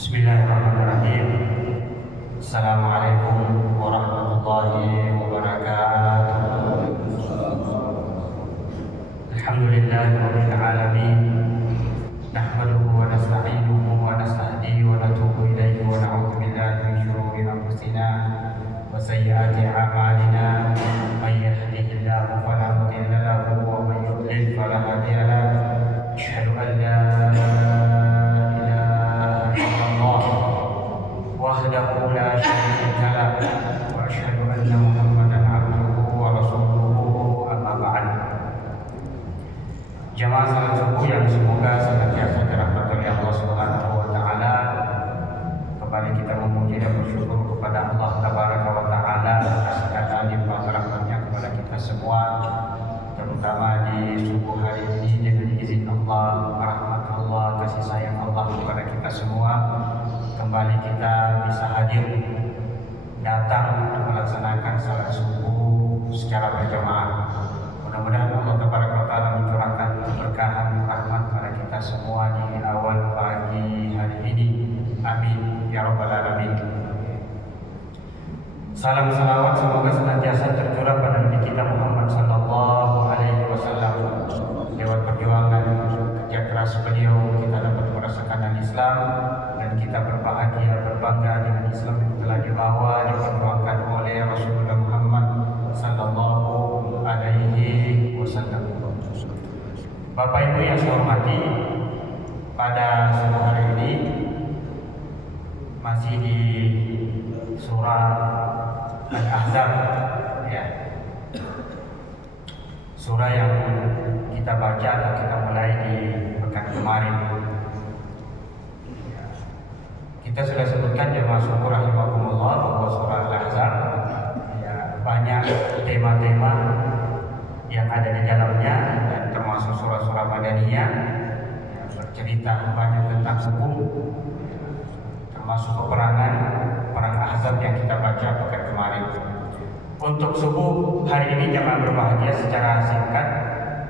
Bismillahirrahmanirrahim. Assalamualaikum warahmatullahi wabarakatuh. Alhamdulillahirabbil alamin. Nahmaduhu wa nasta'inuhu wa nastahdihi wa natubu ilaihi wa na'udzu billahi min shururi anfusina wa sayyiati a'malina. May yahdihillahu fala mudilla lahu wa may yudlil fala hadiya lahu. Asyhadu an la wahdahu la syarika lah wa asyhadu anna Muhammadan abduhu wa rasuluhu amma ba'd. Jamaah salat subuh yang semoga senantiasa dirahmati oleh Allah Subhanahu wa taala. Kembali kita memuji dan bersyukur kepada Allah Tabaraka wa taala atas segala limpah rahmatnya kepada kita semua, terutama di subuh hari ini dengan izin Allah, rahmat Allah, kasih sayang Allah kepada kita semua. Kembali kita bisa hadir datang untuk melaksanakan salat subuh secara berjamaah. Mudah-mudahan Allah Taala mencurahkan keberkahan rahmat kepada kita semua di awal pagi hari ini. Amin ya rabbal alamin. Salam salawat semoga senantiasa tercurah pada Nabi kita Muhammad sallallahu alaihi wasallam. Lewat perjuangan kerja keras beliau kita dapat merasakan Islam, dan kita berbahagia berbangga dengan Islam yang telah dibawa diperjuangkan oleh Rasulullah Muhammad sallallahu alaihi wasallam. Bapak Ibu yang saya hormati, pada sore hari ini masih di surah Al-Ahzab, ya. Surah yang kita baca atau kita mulai di pekan kemarin. Kita sudah sebutkan jemaah syukur rahimakumullah bahwa surah Al-Ahzab ya, banyak tema-tema yang ada di dalamnya, dan termasuk surah-surah Madaniyah yang bercerita banyak tentang hukum, termasuk peperangan perang Ahzab yang kita baca pekan kemarin. Untuk subuh hari ini jemaah berbahagia secara singkat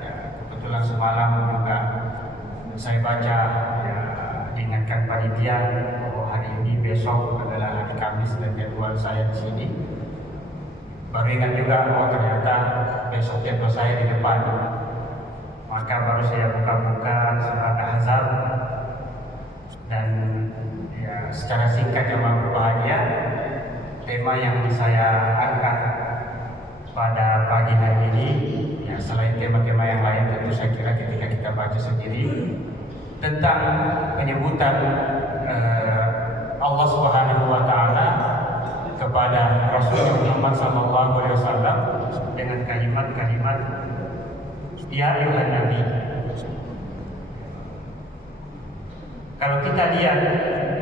ya, kebetulan semalam juga saya baca ya, diingatkan panitia hari ini besok adalah hari Kamis dan jadwal saya di sini. Baru ingat juga, oh ternyata besok jadwal saya di depan. Maka baru saya buka-buka surat Ahzab, dan ya, secara singkat jemaah berbahagia, tema yang saya angkat pada pagi hari ini ya, selain tema-tema yang lain tentu saya kira ketika kita baca sendiri tentang penyebutan Allah Subhanahu wa taala kepada Rasulullah Muhammad sallallahu alaihi wasallam dengan kalimat-kalimat ya ayuhan nabi. Kalau kita lihat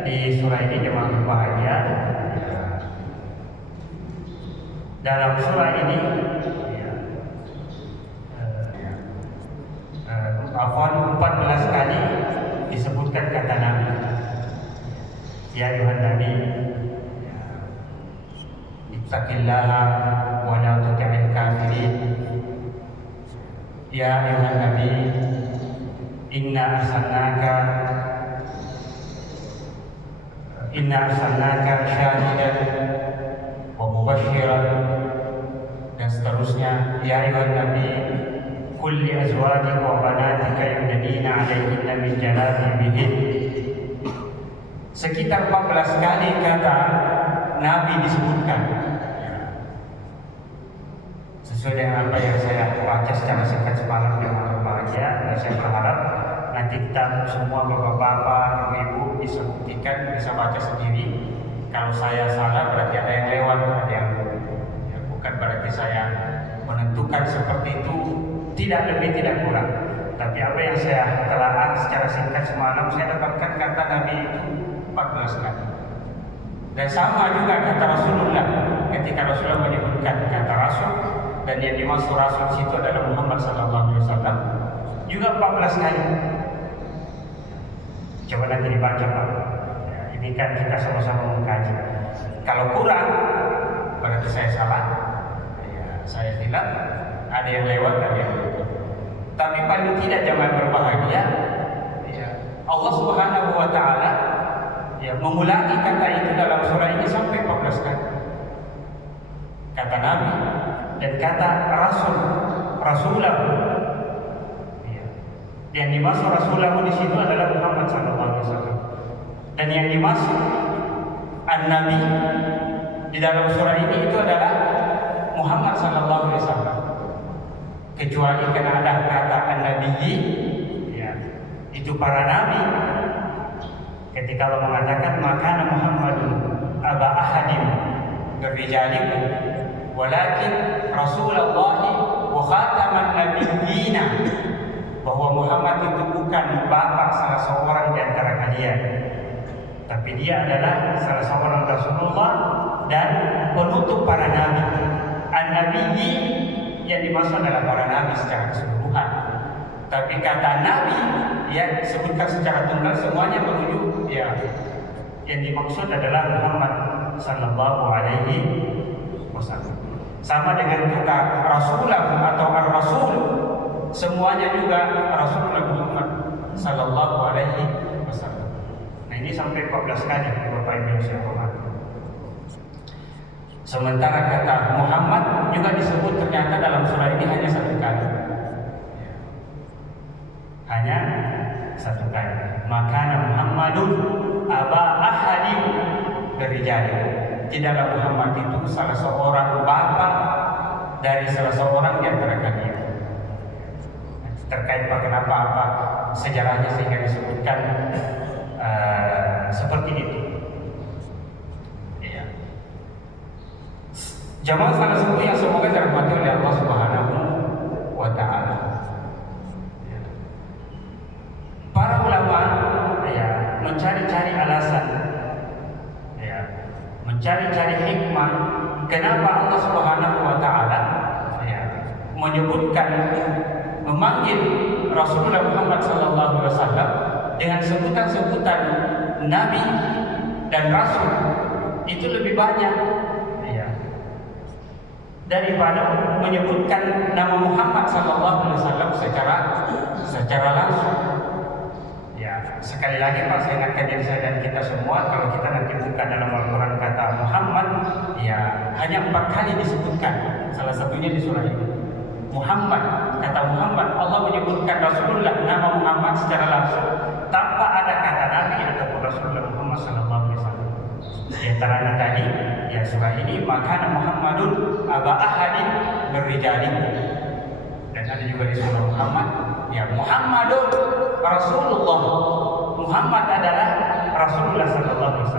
di surah ini jemaah berbahagia, dalam surah ini afwan 14 kali disebutkan kata nabi. Ya ayuhan nabi ittaqillaha wa la tuti'il kafirin. Ya ayuhan nabi inna arsalnaka syahidan wa mubasysyiran, dan seterusnya. Ya ayuhan nabi qul li azwajika wa banatika yudnina 'alaihinna min jalabibihin. Sekitar 14 kali kata Nabi disebutkan. Sesuai dengan apa yang saya baca secara singkat semalam yang berbahagia, dan saya berharap nanti kita semua bapak-bapak, ibu-ibu bisa buktikan, bisa baca sendiri. Kalau saya salah berarti ada yang lewat, ada yang ya, bukan berarti saya menentukan seperti itu, tidak lebih tidak kurang. Tapi apa yang saya telaah secara singkat semalam, saya dapatkan kata Nabi itu 14 kali. Dan sama juga kata Rasulullah, ketika Rasulullah menyebutkan kata Rasul, dan yang dimaksud Rasul situ adalah Muhammad sallallahu alaihi wasallam, juga 14 kali. Coba nanti dibaca Pak. Ya, ini kan kita sama-sama mengkaji. Kalau kurang, berarti saya salah. Ya, saya hilaf. Ada yang lewat, ada yang lewat. Tapi paling tidak jamaah berbahagia, ya, Allah Subhanahu wa taala ya mengulangi kata itu dalam surah ini sampai 14 kali. Kata Nabi dan kata Rasul, Rasulahu. Ya. Yang dimaksud Rasulahu di situ adalah Muhammad SAW. Dan yang dimaksud An-Nabi di dalam surah ini itu adalah Muhammad SAW. Kecuali karena ada kata An-Nabiyyi, ya, itu para nabi. Ketika Allah mengatakan maka Muhammadun aba ahadim dari rijalikum walakin Rasulullah wa khataman nabiyyin, bahwa Muhammad itu bukan bapak salah seorang di antara kalian, tapi dia adalah salah seorang Rasulullah dan penutup para nabi. An-Nabiyyi yang dimaksud adalah para nabi secara keseluruhan. Tapi kata nabi yang disebutkan secara tunggal semuanya merujuk, ya, yang dimaksud adalah Muhammad sallallahu alaihi wasallam. Sama dengan kata Rasulullah atau Ar-Rasul, semuanya juga Rasulullah Muhammad sallallahu alaihi wasallam. Nah, ini sampai 14 kali Bapak Ibu yang saya hormati. Sementara kata Muhammad juga disebut ternyata dalam surah ini hanya 1 kali. Hanya 1 kali. Maka Muhammadun aba ahadim dari jadi. Tidaklah Muhammad itu salah seorang bapak dari salah seorang di antara kalian. Terkait kenapa apa sejarahnya sehingga disebutkan seperti itu. Ya. Jamaah salah satu yang semoga dirahmati oleh Allah Subhanahu wa Ta'ala. Para ulama, ya, mencari-cari alasan, ya, mencari-cari hikmah kenapa Allah Subhanahu wa Ta'ala, ya, menyebutkan, memanggil Rasulullah Muhammad SAW dengan sebutan-sebutan Nabi dan Rasul itu lebih banyak, ya, daripada menyebutkan nama Muhammad SAW secara langsung. Sekali lagi Pak, saya ingatkan diri saya dan kita semua, kalau kita nanti buka dalam Al-Quran kata Muhammad, ya, hanya 4 kali disebutkan. Salah satunya di surah ini. Muhammad, kata Muhammad, Allah menyebutkan Rasulullah nama Muhammad secara langsung tanpa ada kata Nabi ataupun Rasulullah Muhammad SAW. Di antaranya tadi, ya, surah ini maka Muhammadun aba ahadin min rijalikum. Dan ada juga di surah Muhammad, ya, Muhammadun Rasulullah. Muhammad adalah Rasulullah SAW.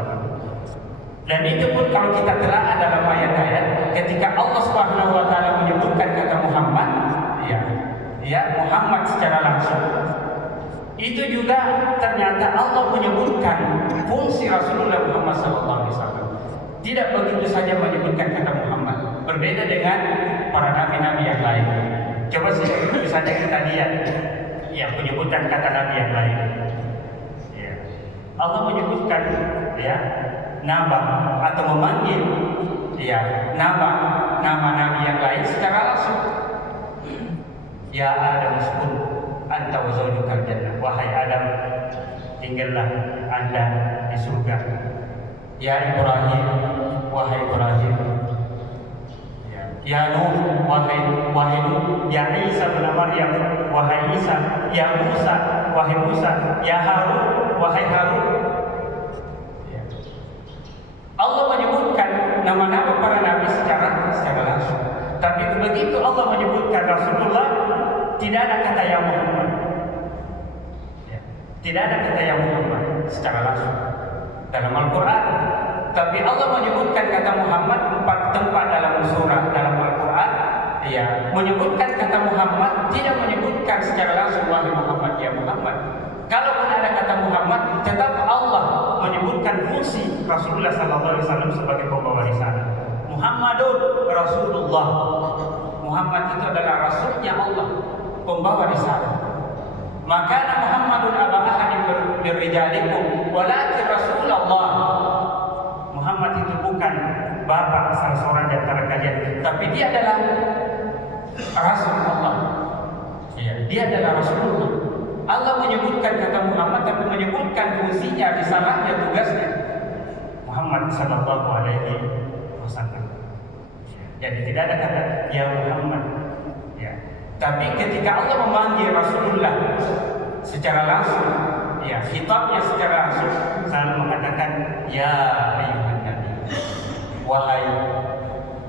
Dan itu pun kalau kita telah dalam ayat-ayat, ketika Allah Subhanahu wa Ta'ala menyebutkan kata Muhammad, ya, Muhammad secara langsung, itu juga ternyata Allah menyebutkan fungsi Rasulullah Muhammad SAW. Tidak begitu saja menyebutkan kata Muhammad, berbeda dengan para nabi-nabi yang lain. Coba saja kita lihat, ya, penyebutan kata nabi yang lain. Ya. Allah menyebutkan, ya, nama atau memanggil, ya, nama nabi yang lain secara langsung. Ya Adam uskun anta wa zawjukal jannah. Wahai Adam, tinggallah Anda di surga. Ya Ibrahim, wahai Ibrahim. Ya Nuh, wahai Nuh. Ya Isa bin Maryam, wahai Isa. Ya Musa, wahai Musa. Ya Harun, wahai Harun. Ya. Allah menyebutkan nama-nama para nabi secara langsung. Tapi begitu Allah menyebutkan Rasulullah, tidak ada kata ya Muhammad. Ya. Tidak ada kata ya Muhammad secara langsung dalam Al-Quran. Tapi Allah menyebutkan kata Muhammad 4 tempat dalam surah dalam Al-Quran. Ya, menyebutkan kata Muhammad, tidak menyebutkan secara langsung wahai Muhammad, ya Muhammad. Kalaupun ada kata Muhammad, tetap Allah menyebutkan fungsi Rasulullah SAW sebagai pembawa risalah. Muhammadun Rasulullah. Muhammad itu adalah Rasulnya Allah, pembawa risalah. Maka Muhammadun aba ahadin min rijalikum walakin Rasulullah. Muhammad itu bukan bapak salah seorang di antara kalian, tapi dia adalah Rasul Allah. Ya, dia adalah Rasulullah. Allah menyebutkan kata Muhammad, tapi menyebutkan fungsinya, risalahnya, tugasnya. Muhammad sallallahu alaihi wasallam. Jadi tidak ada kata ya Muhammad. Ya. Tapi ketika Allah memanggil Rasulullah secara langsung, ya, khitabnya secara langsung, selalu mengatakan ya ayyuhan nabi, wahai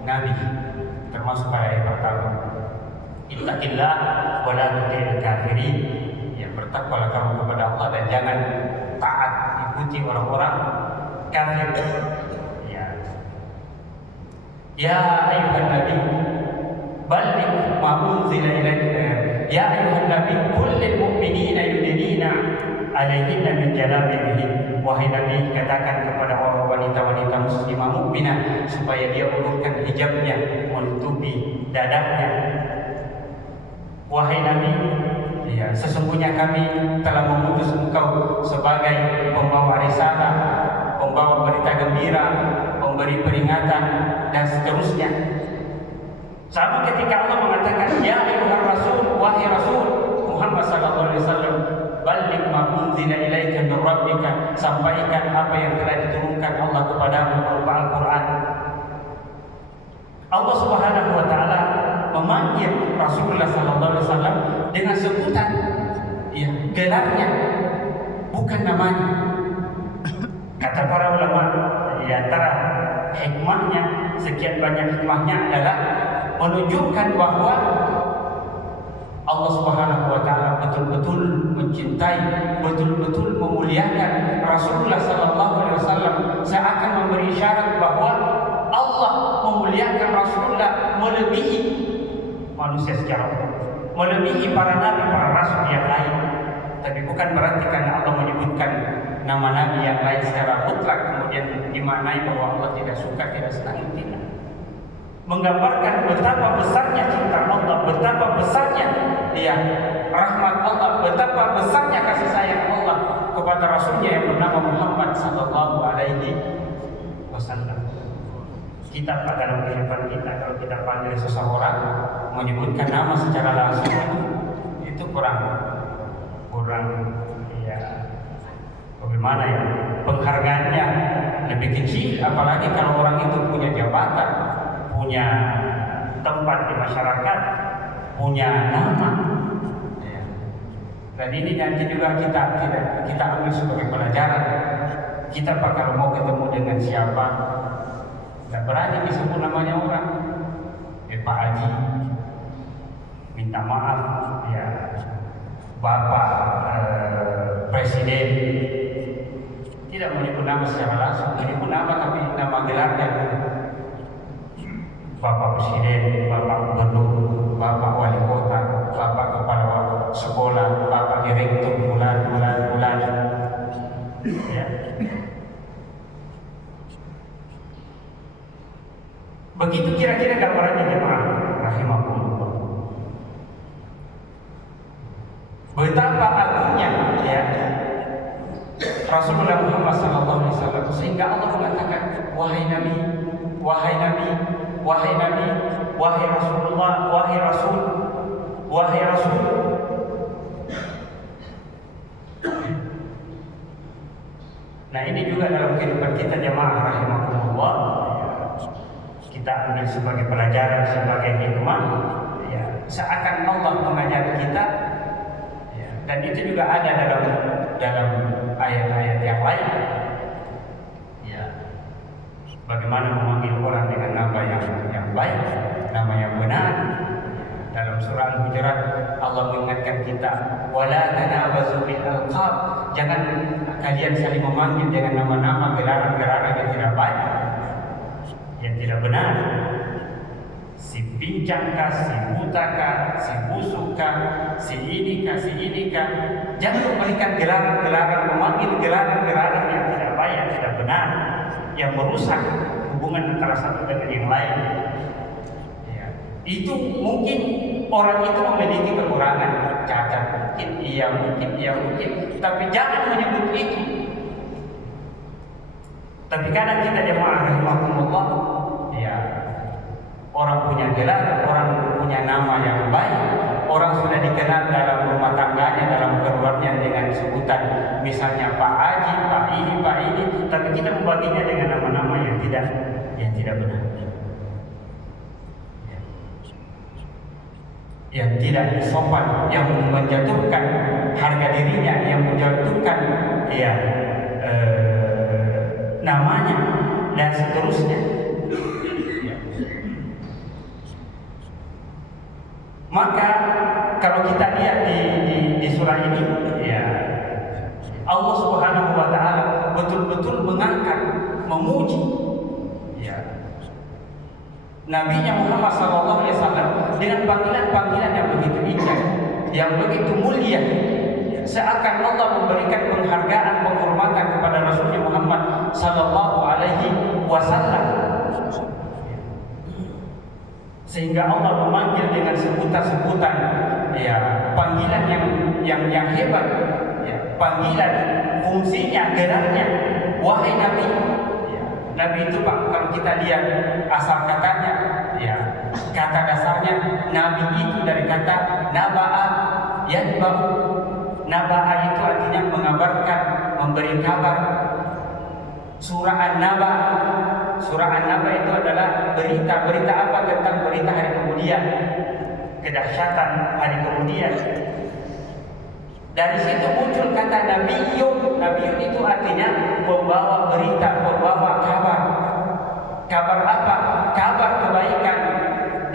nabi, termasuk pada ayat pertama, ittaqillah wa la tuti'il kafirin, ya, bertakwalah kamu kepada Allah dan jangan taat ikuti orang-orang kafir. Ya ayyuhan nabi balligh ma unzila ilaika, ya ayyuhan nabi qul lil mu'minina yudnina alaihinna min jalabibihin, wahai nabi katakan kepada orang wanita-wanita muslimah mukminah supaya dia ulurkan hijabnya, menutupi dadanya. Wahai nabi, ya, sesungguhnya kami telah mengutus engkau sebagai pembawa risalah, pembawa berita gembira, pemberi peringatan dan seterusnya. Sama ketika Allah mengatakan ya ayyuhar rasul, wahai rasul Muhammad sallallahu alaihi wasallam, balligh ma unzila ilaika min rabbika, sampaikan apa yang telah diturunkan Allah kepadamu berupa Al-Qur'an. Allah Subhanahu wa taala memanggil Rasulullah sallallahu alaihi wasallam dengan sebutan, ya, gelarnya, bukan namanya. Kata para ulama, di antara hikmahnya, sekian banyak hikmahnya adalah menunjukkan bahwa Allah Subhanahu wa taala betul-betul mencintai, betul-betul memuliakan Rasulullah sallallahu alaihi wasallam, seakan memberi isyarat bahwa Allah memuliakan Rasulullah melebihi manusia secara umum, melebihi para nabi, para rasul yang lain. Tapi bukan berarti karena Allah menyebutkan nama nabi yang lain secara mutlak kemudian dimaknai bahwa Allah tidak suka, tidak senang. Tidak. Menggambarkan betapa besarnya cinta Allah, betapa besarnya, ya, rahmat Allah, betapa besarnya kasih sayang Allah kepada Rasulnya yang bernama Muhammad sallallahu alaihi wasallam. Kita dalam kehidupan kita, kalau kita panggil seseorang menyebutkan nama secara langsung, itu kurang, ya, bagaimana ya, penghargaannya lebih kecil, apalagi kalau orang itu punya jabatan, punya tempat di masyarakat, punya nama, ya. Dan ini nanti juga kita ambil sebagai pelajaran. Kita kalau mau ketemu dengan siapa, nggak berani disebut namanya orang, Pak Haji, minta maaf, ya, Bapak Presiden, tidak menyebut nama secara langsung, menyebut nama tapi nama gelarnya, Bapak Presiden, Bapak Gubernur, Bapak Wali Kota, Bapak Kepala Sekolah, Bapak Direktur, bulan. Ya. Begitu kira-kira gambarannya jemaah rahimahullah. Betapa agungnya, ya, Rasulullah Muhammad SAW, sehingga Allah mengatakan wahai Nabi, wahai Nabi, wahai Nabi, wahai Rasulullah, wahai Rasul, wahai Rasul. Nah, ini juga dalam kehidupan kita jemaah rahimahullah, kita ambil sebagai pelajaran, sebagai hikmah, ya, seakan Allah mengajari kita, ya, dan itu juga ada dalam ayat-ayat yang lain, ya, bagaimana memanggil orang dengan nama yang baik, nama yang benar. Dalam surah Al-Hujurat Allah mengingatkan kita, wala tanabazu bil alqab, jangan kalian saling memanggil dengan nama-nama, gelaran-gelaran yang tidak baik, yang tidak benar. Si pincangkah, si butakah, si busukah, si inikah, si inikah. Jangan memberikan gelaran-gelaran, memanggil gelaran-gelaran yang tidak baik, yang tidak benar, yang merusak hubungan antara satu dengan yang lain. Ya. Itu mungkin orang itu memiliki kekurangan, cacat, mungkin iya, tapi jangan menyebut itu. Tapi kadang kita jemaah rahimahumullah, ya, orang punya gelar, orang punya nama yang baik, orang sudah dikenal dalam rumah tangganya, dalam keluarga namanya dengan sebutan misalnya Pak Haji, Pak ini, tapi kita membaginya dengan nama-nama yang tidak benar, yang tidak sopan, yang menjatuhkan harga dirinya, yang menjatuhkan namanya dan seterusnya. Maka kalau kita lihat di surah ini, ya Allah Subhanahu wa taala betul-betul mengangkat, memuji Nabi-Nya Muhammad SAW dengan panggilan-panggilan yang begitu indah, yang begitu mulia, seakan Allah memberikan penghargaan, penghormatan kepada Rasulnya Muhammad SAW, sehingga Allah memanggil dengan sebutan-sebutan panggilan yang hebat, panggilan fungsinya, gelarnya, wahai Nabi. Nabi itu Pak, kalau kita lihat asal katanya, kata dasarnya Nabi itu dari kata naba'a yanba'u. Naba'a itu artinya mengabarkan, memberi kabar. Surah An-Naba, surah An-Naba itu adalah berita. Berita apa? Tentang berita hari kemudian, kedahsyatan hari kemudian. Dari situ muncul kata Nabiyun. Nabiyun itu artinya pembawa berita, pembawa kabar. Kabar apa? Kabar kebaikan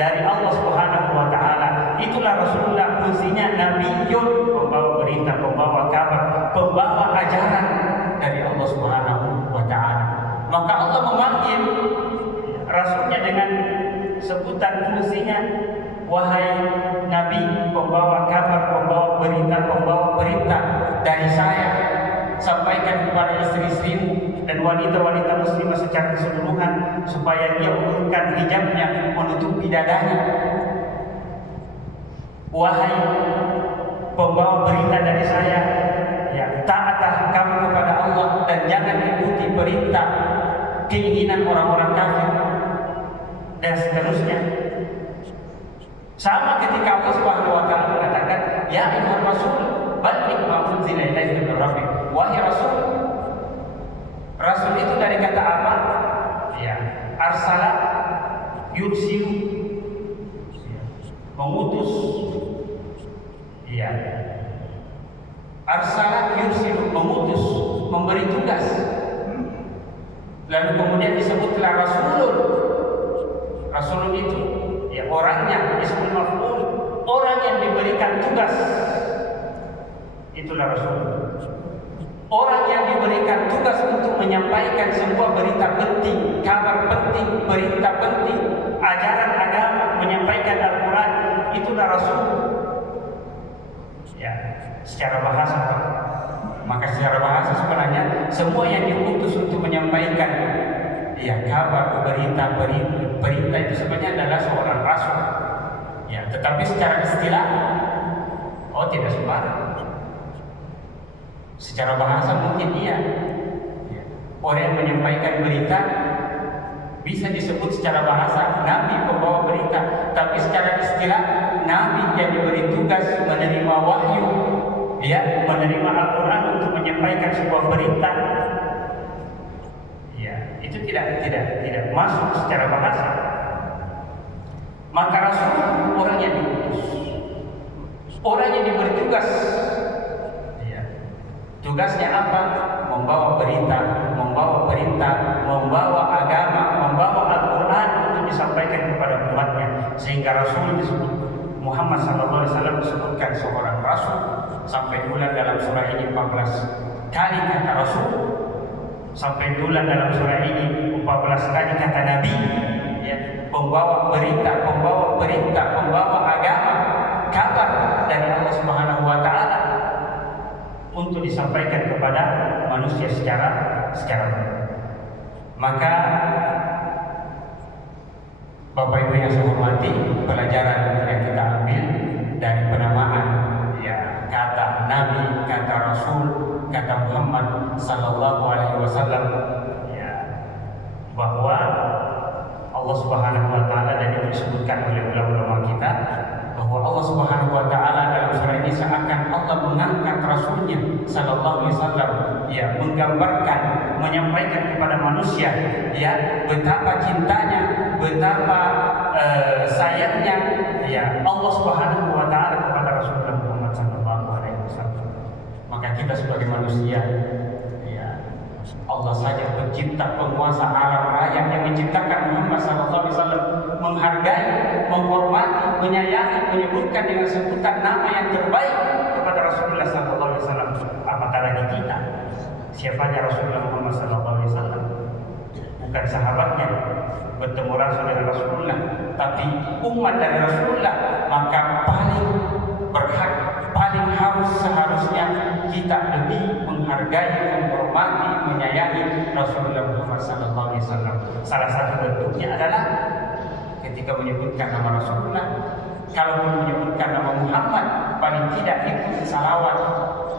dari Allah Subhanahu wa taala. Itulah Rasulullah, fungsinya Nabiyun, pembawa berita, pembawa kabar, pembawa ajaran dari Allah Subhanahu wa taala. Maka Allah memanggil Rasulnya dengan sebutan fungsinya, wahai Nabi, pembawa kabar, pembawa berita dari saya, sampaikan kepada istri-istrimu dan wanita-wanita muslimah secara keseluruhan supaya dia urutkan hijabnya, menutupi dadanya. Wahai pembawa berita dari saya, taatlah kamu kepada Allah dan jangan ikuti perintah keinginan orang-orang kafir dan seterusnya. Sama ketika Allah Subhanahu wa taala mengatakan, ya ayyuhar rasul balligh ma unzila ilaika min rabbik. Wahai Rasul. Rasul itu dari kata apa? Arsala yursilu, mengutus. Arsala yursilu, mengutus, memberi tugas. Lalu kemudian disebutlah Rasulun. Rasulun itu orangnya, ismul maf'ul, orang yang diberikan tugas. Itulah Rasul. Orang yang diberikan tugas untuk menyampaikan sebuah berita penting, kabar penting, berita penting, ajaran agama, menyampaikan Al-Quran. Itulah Rasul. Secara bahasa, maka secara bahasa sebenarnya semua yang diutus untuk menyampaikan kabar, berita itu sebenarnya adalah seorang rasul. Tetapi secara istilah, tidak sembarang. Secara bahasa mungkin orang yang menyampaikan berita bisa disebut secara bahasa Nabi pembawa berita, tapi secara istilah Nabi yang diberi tugas menerima wahyu, menerima Al-Quran untuk menyampaikan sebuah berita. Itu tidak masuk secara bahasa. Maka Rasul orang yang diutus, orang yang diberi tugas. Tugasnya apa? Membawa berita, membawa perintah, membawa agama, membawa Al-Quran untuk disampaikan kepada umatnya. Sehingga Rasul disebut, Muhammad SAW disebutkan seorang Rasul. Sampai diulang dalam surah ini 14 kali kata Rasul. Sampai diulang dalam surah ini 14 kali kata Nabi. Pembawa berita, pembawa perintah, pembawa agama, kabar dari Allah Subhanahu wa taala untuk disampaikan kepada manusia secara maka Bapak Ibu yang saya hormati, pelajaran yang kita ambil dari penamaan kata Nabi, kata Rasul, kata Muhammad sallallahu alaihi wasallam, bahwa Allah Subhanahu wa taala, dan itu disebutkan oleh ulama kita, bahwa Allah Subhanahu wa taala dalam surah ini ini seakan Allah mengangkat Rasulnya Sallallahu Alaihi Wasallam, ya, menggambarkan, menyampaikan kepada manusia, ya, betapa cintanya, betapa sayangnya, ya, Allah Subhanahu Wa Taala kepada Rasulullah Muhammad Sallallahu Alaihi Wasallam. Maka kita sebagai manusia, ya, Allah saja pencipta, penguasa alam raya yang menciptakan Muhammad Sallallahu Alaihi Wasallam, menghargai, menghormati, menyayangi, menyebutkan dengan sebutan nama yang terbaik kepada Rasulullah Sallallahu Alaihi Wasallam. Apatah lagi kita? Siapanya Rasulullah Muhammad Sallallahu Alaihi Wasallam? Bukan sahabatnya bertemu langsung dengan Rasulullah, tapi umat dari Rasulullah. Maka paling berhak, paling harus seharusnya kita lebih menghargai, menghormati, menyayangi Rasulullah Muhammad Sallallahu Alaihi Wasallam. Salah satu bentuknya adalah ketika menyebutkan nama Rasulullah, kalau menyebutkan nama Muhammad, paling tidak ikut salawat,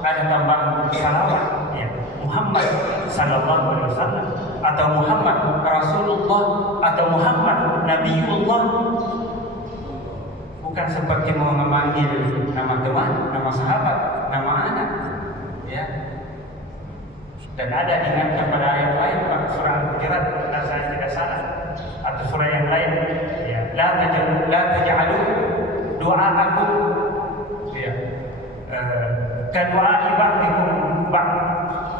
ada tambahan salawat, ya, Muhammad Sallallahu Alaihi Wasallam, atau Muhammad Rasulullah, atau Muhammad Nabiullah. Bukan seperti memanggil nama teman, nama sahabat, nama anak, ya. Dan ada diingatkan pada ayat lain, surah Al-Hujurat, kalau saya tidak salah, atau surah yang lain, ya, la taj'alu du'aakum, ya, kadu'ai ba'dikum ba'd.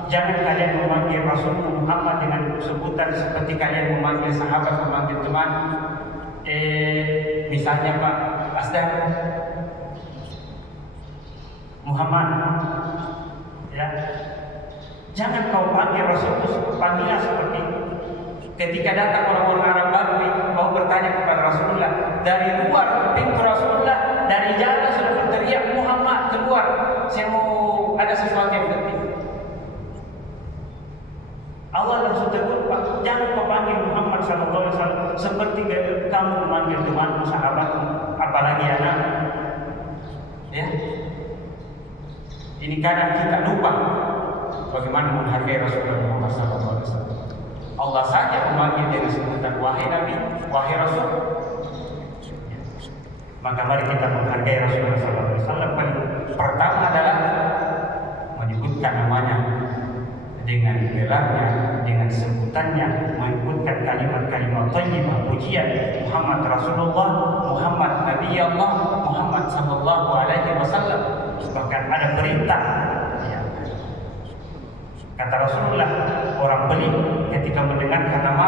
Jangan kalian memanggil Rasul Muhammad dengan sebutan seperti kalian memanggil sahabat, memanggil teman. Misalnya Pak Asdar Muhammad, ya, jangan kau panggil Rasul, panggillah seperti itu. Ketika datang orang-orang Arab Badui mau bertanya kepada Rasulullah, dari luar pintu Rasulullah, dari jalan sudah berteriak, Muhammad keluar, saya mau ada sesuatu yang penting. Allah langsung tegur, Pak, jangan kau panggil Muhammad Sallallahu Alaihi Wasallam seperti kamu memanggil temanmu, sahabatmu, apalagi anak. Ya, ini kadang kita lupa bagaimana menghargai Rasulullah Muhammad Sallallahu Alaihi Wasallam. Allah saja memanggil dengan sebutan wahai Nabi, wahai Rasul. Maka mari kita menghargai Rasulullah Sallallahu Alaihi Wasallam. Pertama adalah menyebutkan namanya dengan gelarnya, dengan sebutannya, menyebutkan kalimat-kalimat thayyibah, pujian Muhammad Rasulullah, Muhammad Nabi Allah, Muhammad Sallallahu Alaihi Wasallam. Bahkan ada perintah, ya. Kata Rasulullah, orang pelik ketika mendengarkan nama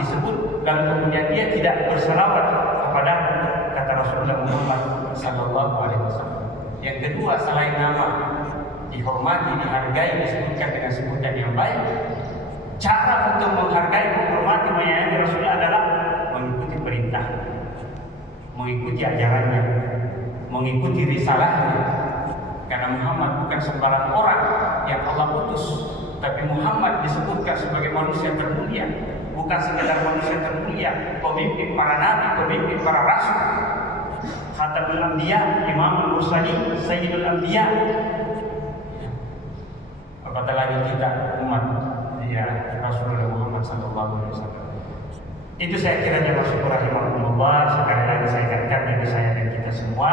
disebut lalu kemudian dia tidak berselawat kepada kata Rasulullah Muhammad Sallallahu Alaihi Wasallam. Yang kedua, selain nama dihormati, dihargai, disebutkan dengan sebutan yang baik, cara untuk menghargai, menghormati, menyayangi Rasulullah adalah mengikuti perintah, mengikuti ajarannya, mengikuti risalahnya. Karena Muhammad bukan sembarang orang yang Allah utus, tapi Muhammad disebutkan sebagai manusia termulia, bukan sekedar manusia termulia, pemimpin para nabi, pemimpin para rasul, Khatamul Anbiya, Imamul Mursalin, Sayyidul Anbiya. Apatah lagi kita umat, ya, Rasulullah Muhammad Sallallahu Alaihi Wasallam. Itu saya kiranya Rasul rahimahullah. Sekali lagi saya ingatkan diri saya dan kita semua,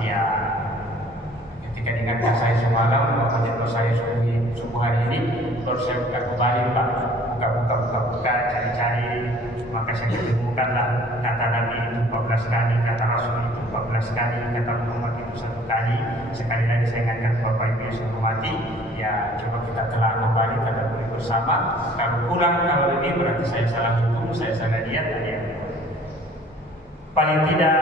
ya, ketika diingatkan saya semalam, waktu saya subuh hari ini, baru saya buka kembali, Pak, buka, cari-cari, maka saya ketemukanlah kata Nabi itu 14 kali, kata Rasul itu 14 kali, kata Muhammad itu 1 kali. Sekali lagi saya ingatkan Bapak Ibu yang saya hormati, ya, coba kita telah kembali, kita boleh bersama. Kalau kurang, kalau lebih berarti saya salah hitung, saya salah lihat, ya. Paling tidak,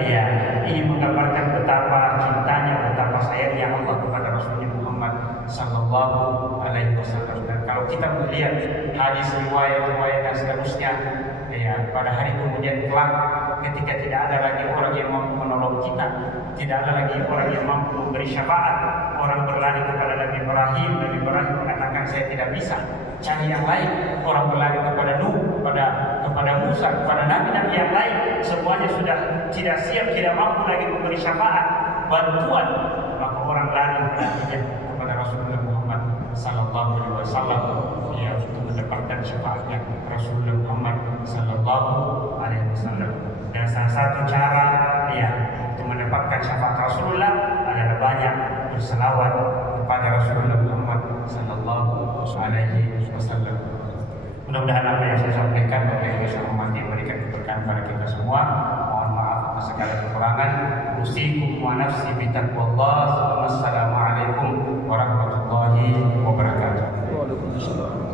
ya, ini menggambarkan betapa cintanya, betapa sayangnya Allah kepada Rasulnya Muhammad Sallallahu Alaihi Wasallam. Dan kalau kita melihat hadis, riwayat dan seterusnya, ya, pada hari kemudian kelak, ketika tidak ada lagi orang yang mampu menolong kita, tidak ada lagi orang yang mampu memberi syafaat, orang berlari kepada Nabi Ibrahim mengatakan saya tidak bisa, cari yang lain. Orang berlari kepada Nuh, kepada Musa, kepada nabi-nabi yang lain, semuanya sudah tidak siap, tidak mampu lagi memberi syafaat, bantuan. Maka orang lari kepada Rasulullah Muhammad Sallallahu Alaihi Wasallam, ya, untuk mendapatkan syafaatnya Rasulullah Muhammad Sallallahu Alaihi Wasallam. Dan salah satu cara, ya, untuk mendapatkan syafaat Rasulullah adalah banyak berselawat kepada Rasulullah Muhammad sallallahu alaihi wasallam. Mudah-mudahan apa yang saya sampaikan Bapak Ibu yang saya hormati memberikan keberkahan pada kita semua. Mohon maaf atas segala kekurangan. Usikum wa nafsi bitaqwallah. Wassalamualaikum warahmatullahi wabarakatuh. Waalaikumsalam.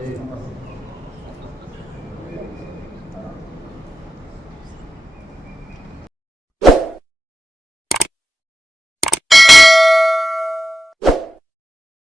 Terima kasih.